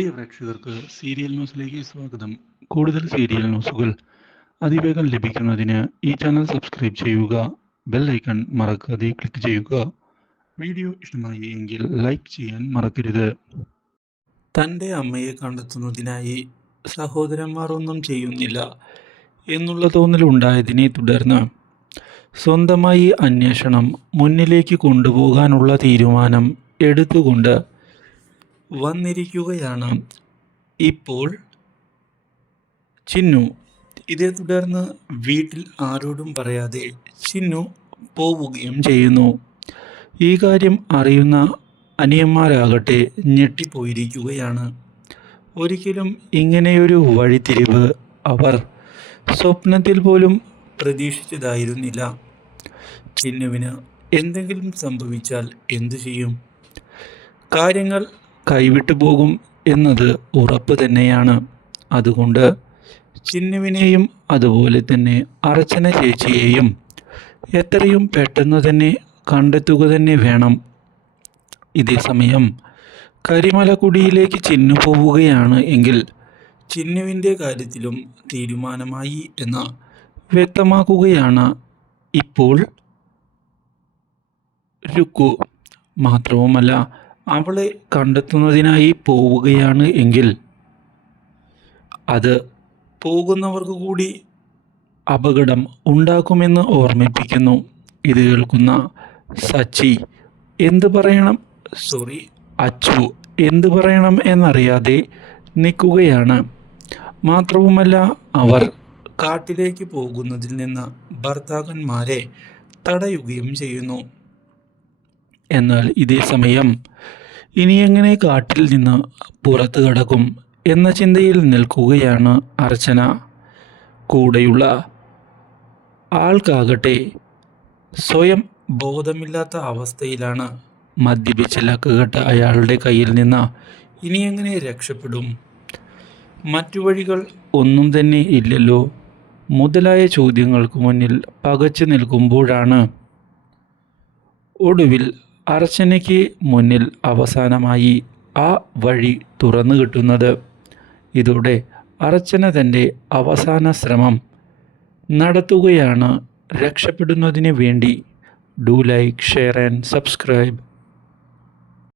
പ്രിയ പ്രേക്ഷകർക്ക് സീരിയൽ ന്യൂസിലേക്ക് സ്വാഗതം. കൂടുതൽ സീരിയൽ ന്യൂസുകൾ അതിവേഗം ലഭിക്കുന്നതിന് ഈ ചാനൽ സബ്സ്ക്രൈബ് ചെയ്യുക ബെൽ ഐക്കൺ മറക്കാതെ ക്ലിക്ക് ചെയ്യുക. വീഡിയോ ഇഷ്ടമായി എങ്കിൽ ലൈക്ക് ചെയ്യാൻ മറക്കരുത്. തന്റെ അമ്മയെ കണ്ടെത്തുന്നതിനായി സഹോദരന്മാർ ഒന്നും ചെയ്യുന്നില്ല എന്നുള്ള തോന്നലുണ്ടായതിനെ തുടർന്ന് സ്വന്തമായി അന്വേഷണം മുന്നിലേക്ക് കൊണ്ടുപോകാനുള്ള തീരുമാനം എടുത്തുകൊണ്ട് വന്നിരിക്കുകയാണ്. ഇപ്പോൾ ചിന്നു ഇതേ തുടർന്ന് വീട്ടിൽ ആരോടും പറയാതെ ചിന്നു പോവുകയും ചെയ്യുന്നു. ഈ കാര്യം അറിയുന്ന അനിയന്മാരാകട്ടെ ഞെട്ടിപ്പോയിരിക്കുകയാണ്. ഒരിക്കലും ഇങ്ങനെയൊരു വഴിത്തിരിവ് അവർ സ്വപ്നത്തിൽ പോലും പ്രതീക്ഷിച്ചതായിരുന്നില്ല. ചിന്നുവിന് എന്തെങ്കിലും സംഭവിച്ചാൽ എന്തു ചെയ്യും? കാര്യങ്ങൾ കൈവിട്ടു പോകും എന്നത് ഉറപ്പ് തന്നെയാണ്. അതുകൊണ്ട് ചിന്നുവിനെയും അതുപോലെ തന്നെ അർച്ചന ചേച്ചിയെയും എത്രയും പെട്ടെന്ന് തന്നെ കണ്ടെത്തുക തന്നെ വേണം. ഇതേ സമയം കരിമലക്കുടിയിലേക്ക് ചിന്നു പോവുകയാണ് എങ്കിൽ ചിന്നുവിന്റെ കാര്യത്തിലും തീരുമാനമായി എന്ന് വ്യക്തമാക്കുകയാണ് ഇപ്പോൾ രുക്കു. മാത്രവുമല്ല അവളെ കണ്ടെത്തുന്നതിനായി പോവുകയാണ് എങ്കിൽ അത് പോകുന്നവർക്ക് കൂടി അപകടം ഉണ്ടാക്കുമെന്ന് ഓർമ്മിപ്പിക്കുന്നു. ഇത് കേൾക്കുന്ന സച്ചി എന്ത് പറയണം? സോറി അച്ചു എന്ത് പറയണം? എന്നറിയാതെ നിൽക്കുകയാണ്. മാത്രവുമല്ല അവർ കാട്ടിലേക്ക് പോകുന്നതിൽ നിന്ന് ഭർത്താക്കന്മാരെ തടയുകയും ചെയ്യുന്നു. എന്നാൽ ഇതേ സമയം ഇനി എങ്ങനെ കാട്ടിൽ നിന്ന് പുറത്തു കടക്കും എന്ന ചിന്തയിൽ നിൽക്കുകയാണ് അർച്ചന. കൂടെയുള്ള ആൾക്കാകട്ടെ സ്വയം ബോധമില്ലാത്ത അവസ്ഥയിലാണ് മദ്യപിച്ച് ലക്കുകെട്ട അയാളുടെ കയ്യിൽ നിന്ന് ഇനി എങ്ങനെ രക്ഷപ്പെടും? മറ്റു വഴികൾ ഒന്നും തന്നെ ഇല്ലല്ലോ. മുതലായ ചോദ്യങ്ങൾക്ക് മുന്നിൽ പകച്ചു നിൽക്കുമ്പോഴാണ് ഒടുവിൽ അർച്ചനയ്ക്ക് മുന്നിൽ അവസാനമായി ആ വഴി തുറന്നു കിട്ടുന്നത്. ഇതോടെ അർച്ചന തന്റെ അവസാന ശ്രമം നടത്തുകയാണ്. രക്ഷപ്പെടുന്നതിന് വേണ്ടി do like share and subscribe